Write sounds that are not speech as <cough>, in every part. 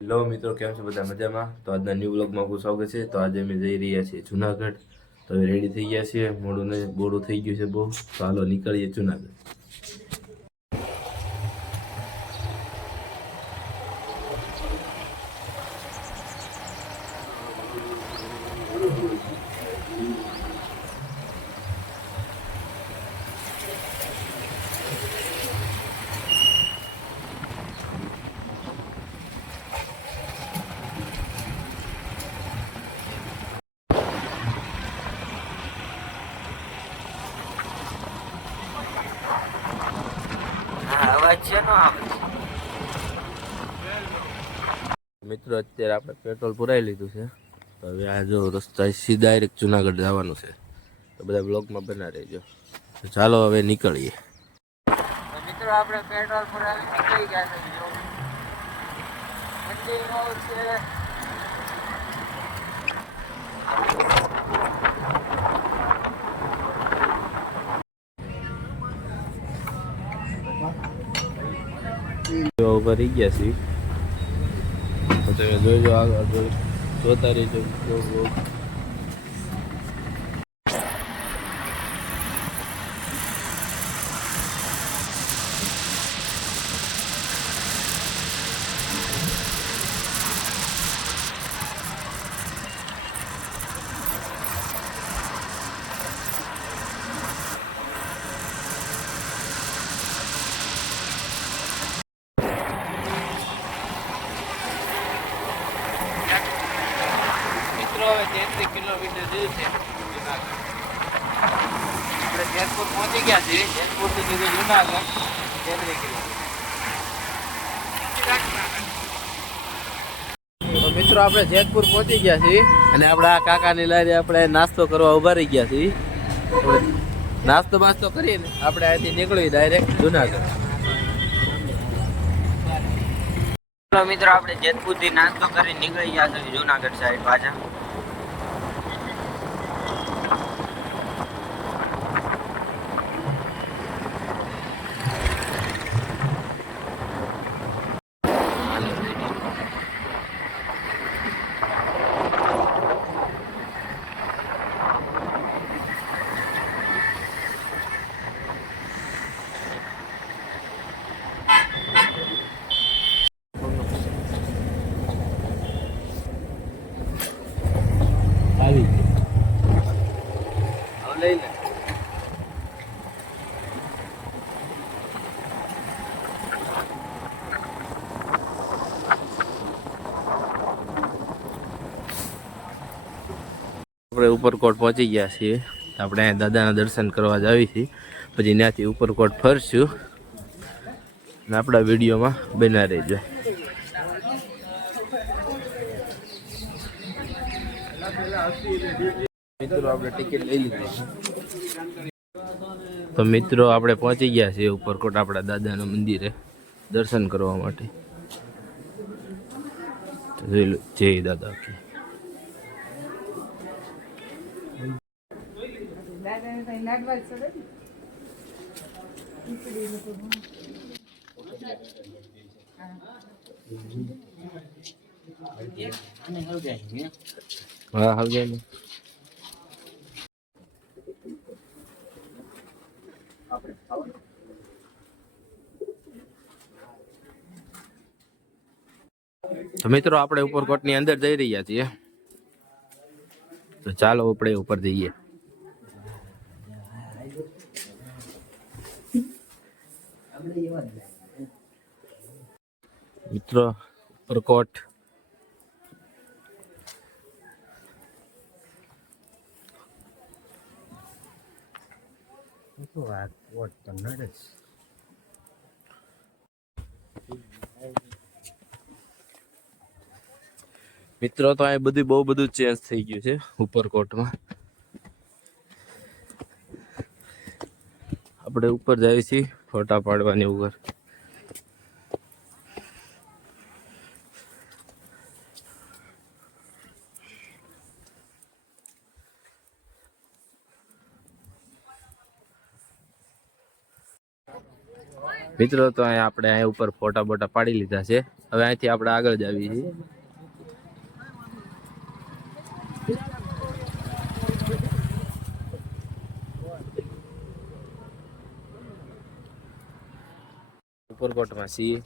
Hello મિત્રો, કેમ છો બધા મજામાં? તો આજના ન્યૂ બ્લોગમાં આપણું સ્વાગત છે. તો આજે અમે જઈ રહ્યા છીએ જુનાગઢ. તો રેડી થઈ ગયા છીએ. મોડું ને બોડું થઈ ગયું છે બહુ. તો હાલો નીકળીએ જુનાગઢ અવાજ છે નો આવે મિત્રો અત્યારે આપણે પેટ્રોલ પુરાઈ લીધું છે. તો હવે આ જો રસ્તા સીધા ડાયરેક્ટ જુનાગઢ જવાનું છે. તો બધા બ્લોગમાં બના રહેજો. તો ચાલો હવે નીકળીએ. મિત્રો આપણે પેટ્રોલ પુરાવી નીકળી ગયા છે છે. તો તમે જોઈજો આગળ જોઈ જોતા રહીજો vlog, vlog. મિત્રો હવે તેત્રીસ કિલોમીટર દૂર છે જુનાગઢ આપણે જેતપુર પહોંચી જેતપુરથી સીધું જુનાગઢ તો મિત્રો આપણે જેતપુર પહોંચી ગયા છીએ. અને આપણા આ કાકાની લારી આપણે નાસ્તો કરવા ઊભા રહી ગયા છીએ. નાસ્તો બાસ્તો કરીને આપણે અહીંથી નીકળી ડાયરેક્ટ જુનાગઢ. મિત્રો આપણે જેતપુરથી નાસ્તો કરીને નીકળી ગયા છે જુનાગઢ સાઈડ પાછા. ઉપરકોટ પહોંચી ગયા છીએ. આપણે અહીંયા દાદાના દર્શન કરવા જ આવી છીએ. પછી ત્યાંથી ઉપરકોટ ફરશું. અને આપણા વિડીયોમાં બના રહેજો. તો મિત્રો, આપણે પહોંચી ગયા છીએ ઉપરકોટ આપણા દાદાના મંદિરે દર્શન કરવા માટે. જય દાદા હા હા જાય ને. તો મિત્રો, આપણે ઉપરકોટની અંદર જઈ રહ્યા છીએ. તો ચાલો આપણે ઉપર જઈએ. મિત્રો, ઉપરકોટ. મિત્રો, તો આ બધું બહુ બધું ચેન્જ થઈ ગયું છે ઉપરકોટમાં. આપણે ઉપર જઈએ છીએ ફોટા પાડવાની ઉપર. મિત્રો, તો અહીંયા આપણે અહીંયા ઉપર ફોટા બોટા પાડી લીધા છે. હવે અહીંથી આપણે આગળ જ આવીએ છીએ. ઉપરકોટમાં છીએ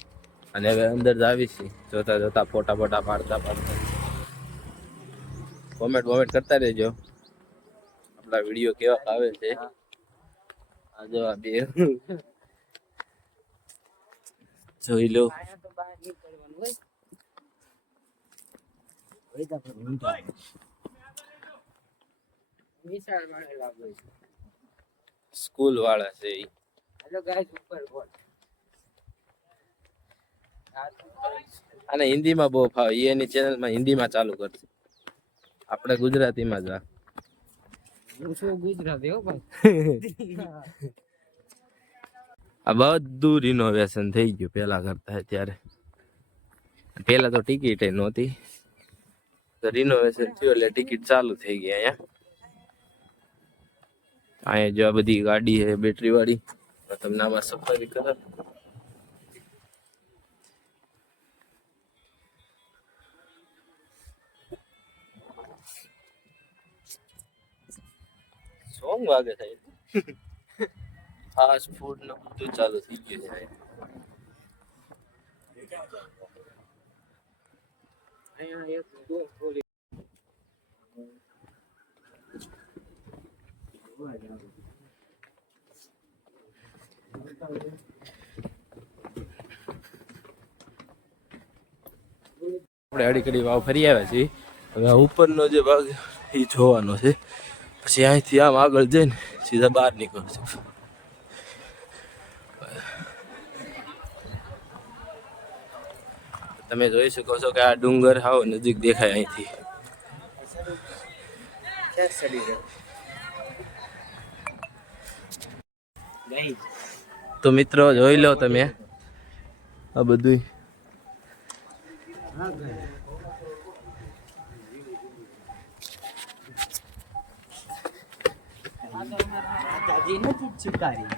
અને હવે અંદર જ આવી છીએ. જોતા જોતા ફોટા બોટા પાડતા પાડતા. કોમેન્ટ વોમેન્ટ કરતા રહેજો. આપણા વીડિયો કેવા આવે છે. આ જવા બે. જોઈ લો. સ્કૂલ વાળા છે ઈ. અને હિન્દીમાં બહુ ફાવે. ઈ એની ચેનલમાં હિન્દીમાં ચાલુ કરશે. આપણે ગુજરાતીમાં જ છું ગુજરાતી હો ભાઈ. <laughs> આ બધું રિનોવેશન થઈ ગયું પેલા કરતા ત્યારે પહેલા તો ટિકિટ નહોતી. તો રિનોવેશન થયું એટલે ટિકિટ ચાલુ થઈ ગઈ અહીંયા. અહીંયા જો આ બધી ગાડી છે બેટરી વાળી. તમને આમાં સફારી કરે સોંગ વાગે થાય. ફાસ્ટ ફૂડ ને બધું ચાલુ, થઈ ગયું છે આપણે અડીકડી વાવ ફરી આવ્યા છીએ. હવે આ ઉપરનો જે ભાગ એ જોવાનો છે. પછી અહીંથી આમ આગળ જઈને સીધા બહાર નીકળશું. તમે જોઈ શકો છો કે આ ડુંગર હાવ નજીક દેખાય અહીંથી. તો મિત્રો જોઈ લો તમે. આ બધું દાદી નથી ચુકારી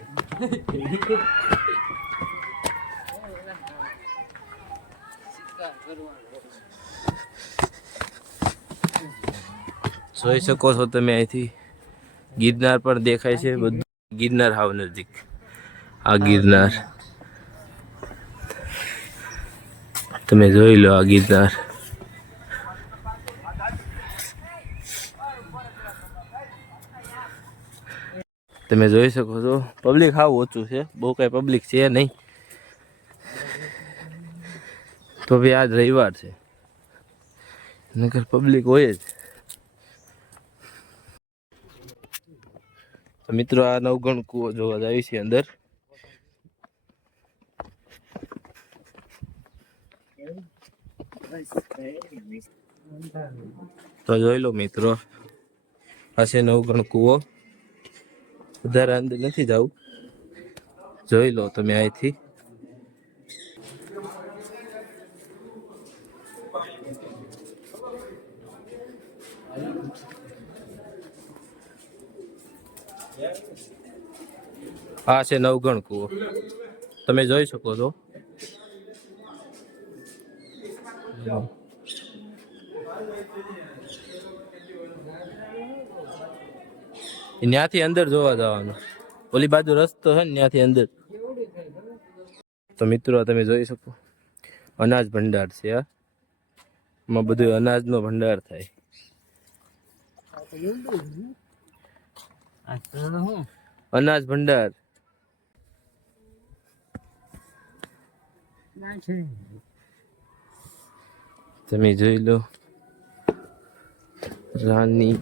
જોઈ શકો છો તમે અહીંથી ગિરનાર પણ દેખાય છે, બધું ગિરનાર હાવ નજીક. આ ગિરનાર. તમે જોઈ લો આ ગિરનાર. તમે જોઈ શકો છો પબ્લિક હાવ ઓછું છે, બહુ કઈ પબ્લિક છે નહીં. તો ભાઈ આજ રવિવાર છે. નગર પબ્લિક હોય જ. મિત્રો આ નવગણ કૂવો જોવા જાય છે અંદર. તો જોઈ લો મિત્રો, આ છે નવગણ કૂવો. વધારે અંદર નથી જવું. જોઈ લો તમે અહીંથી. આ છે નવગણ કૂવો. તમે જોઈ શકો છો. ત્યાંથી અંદર જોવા જવાનું. ઓલી બાજુ રસ્તો છે ને ત્યાંથી અંદર. તો મિત્રો તમે જોઈ શકો. અનાજ ભંડાર છે આ એમાં બધું અનાજનો ભંડાર થાય. અનાજ ભંડાર. તમે જોઈ લો. રાની.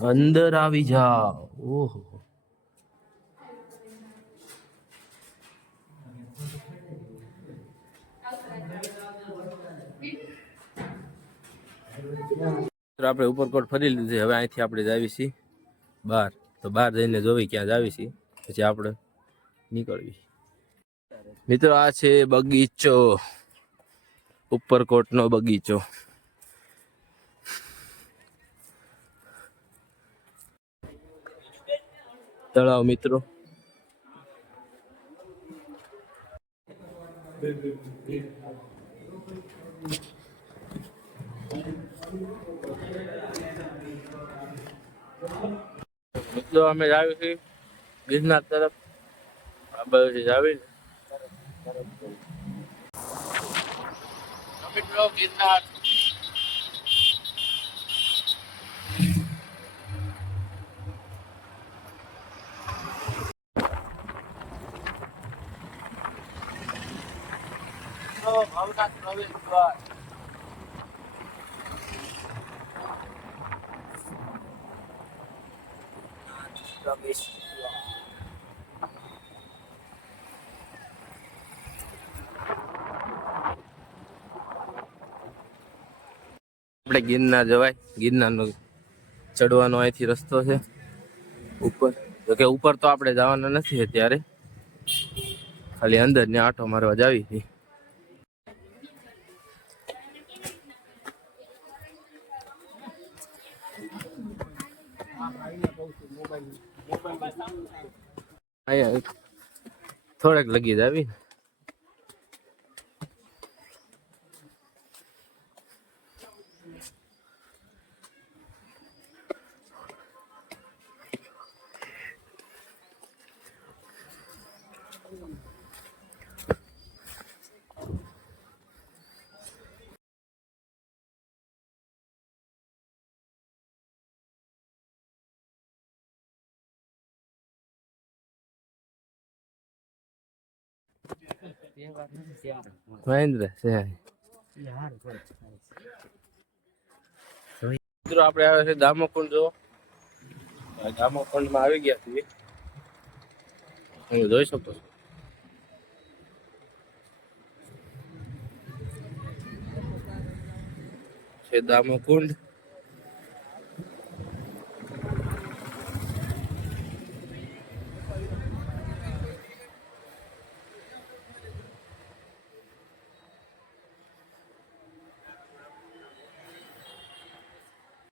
અંદર આવી જાઓ. ઓહો. તો આપણે ઉપરકોટ ફરી લીધી હવે અહીંથી આપણે જાવી છીએ બહાર. તો બહાર જઈને જોવી ક્યાં જાવી છીએ. પછી આપણે નીકળવી. મિત્રો, આ છે બગીચો. ઉપરકોટનો બગીચો. તળાવ, મિત્રો. મિત્રો અમે જાવી છીએ ગિરનાર તરફ. આ બાજુથી જાવી મિત્રો, ગિરનાર. તો ભવનાથ પ્રવેશ દ્વાર. આપણે ગિરનાર જવાય. ગિરનારનો ચડવાનો અહીંથી રસ્તો છે. ઉપર. જો કે ઉપર તો આપણે જવાના નથી અત્યારે. ખાલી અંદર ને આંટો મારવા જાવી છે અહીંયા થોડાક લગી જ આવી મહેન્દ્ર, છે. મિત્રો, આપણે આવે છે દામોકુંડ, જો. દામોકુંડમાં આવી ગયા છીએ. તમે જોઈ શકો છો. છે દામોકુંડ.